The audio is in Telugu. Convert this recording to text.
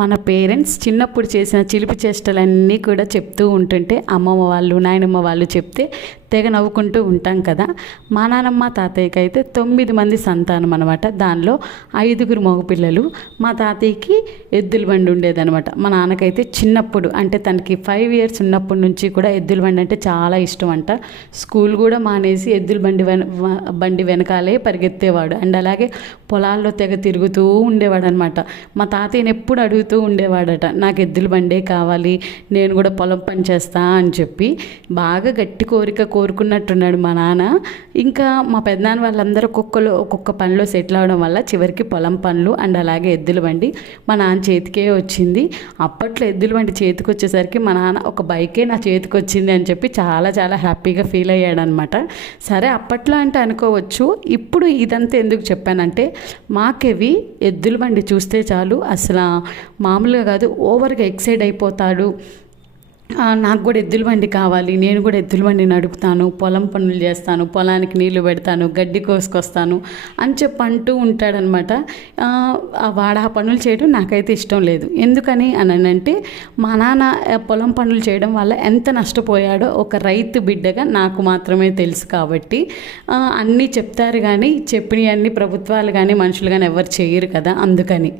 మన పేరెంట్స్ చిన్నప్పుడు చేసిన చిలిపి చేష్టలన్నీ కూడా చెప్తూ ఉంటుంటే అమ్మమ్మ వాళ్ళు నాయనమ్మ వాళ్ళు చెప్తే తెగ నవ్వుకుంటూ ఉంటాం కదా. మా నానమ్మ తాతయ్యకి అయితే 9 మంది సంతానం అనమాట. దానిలో 5గురు మగపిల్లలు. మా తాతయ్యకి ఎద్దుల బండి ఉండేదనమాట. మా నాన్నకైతే చిన్నప్పుడు అంటే తనకి 5 ఇయర్స్ ఉన్నప్పటి నుంచి కూడా ఎద్దుల బండి అంటే చాలా ఇష్టం అంట. స్కూల్ కూడా మానేసి ఎద్దుల బండి వెనకాలే పరిగెత్తేవాడు. అండ్ అలాగే పొలాల్లో తెగ తిరుగుతూ ఉండేవాడు అనమాట. మా తాతయ్యని ఎప్పుడు అడుగుతూ ఉండేవాడట, నాకు ఎద్దుల బండే కావాలి, నేను కూడా పొలం పని చేస్తా అని చెప్పి. బాగా గట్టి కోరుకున్నట్టున్నాడు మా నాన్న. ఇంకా మా పెద్దనాన్న వాళ్ళందరూ ఒక్కొక్క పనిలో సెటిల్ అవడం వల్ల చివరికి పొలం పనులు అండ్ అలాగే ఎద్దుల బండి మా నాన్న చేతికే వచ్చింది. అప్పట్లో ఎద్దుల బండి చేతికి వచ్చేసరికి మా నాన్న ఒక బైకే నా చేతికి వచ్చింది అని చెప్పి చాలా చాలా హ్యాపీగా ఫీల్ అయ్యాడనమాట. సరే అప్పట్లో అంటే అనుకోవచ్చు. ఇప్పుడు ఇదంతా ఎందుకు చెప్పానంటే మాకేవి ఎద్దుల బండి చూస్తే చాలు అసలు మామూలుగా కాదు, ఓవర్గా ఎక్సైట్ అయిపోతాడు. నాకు కూడా ఎద్దుల బండి కావాలి, నేను కూడా ఎద్దుల బండి నడుపుతాను, పొలం పనులు చేస్తాను, పొలానికి నీళ్లు పెడతాను, గడ్డి కోసుకొస్తాను అని చెప్పి అంటూ ఉంటాడనమాట. వాడు ఆ పనులు చేయడం నాకైతే ఇష్టం లేదు. ఎందుకని అని అంటే మా నాన్న పొలం పనులు చేయడం వల్ల ఎంత నష్టపోయాడో ఒక రైతు బిడ్డగా నాకు మాత్రమే తెలుసు. కాబట్టి అన్నీ చెప్తారు కానీ చెప్పినవన్నీ ప్రభుత్వాలు కానీ మనుషులు కానీ ఎవరు చేయరు కదా, అందుకని.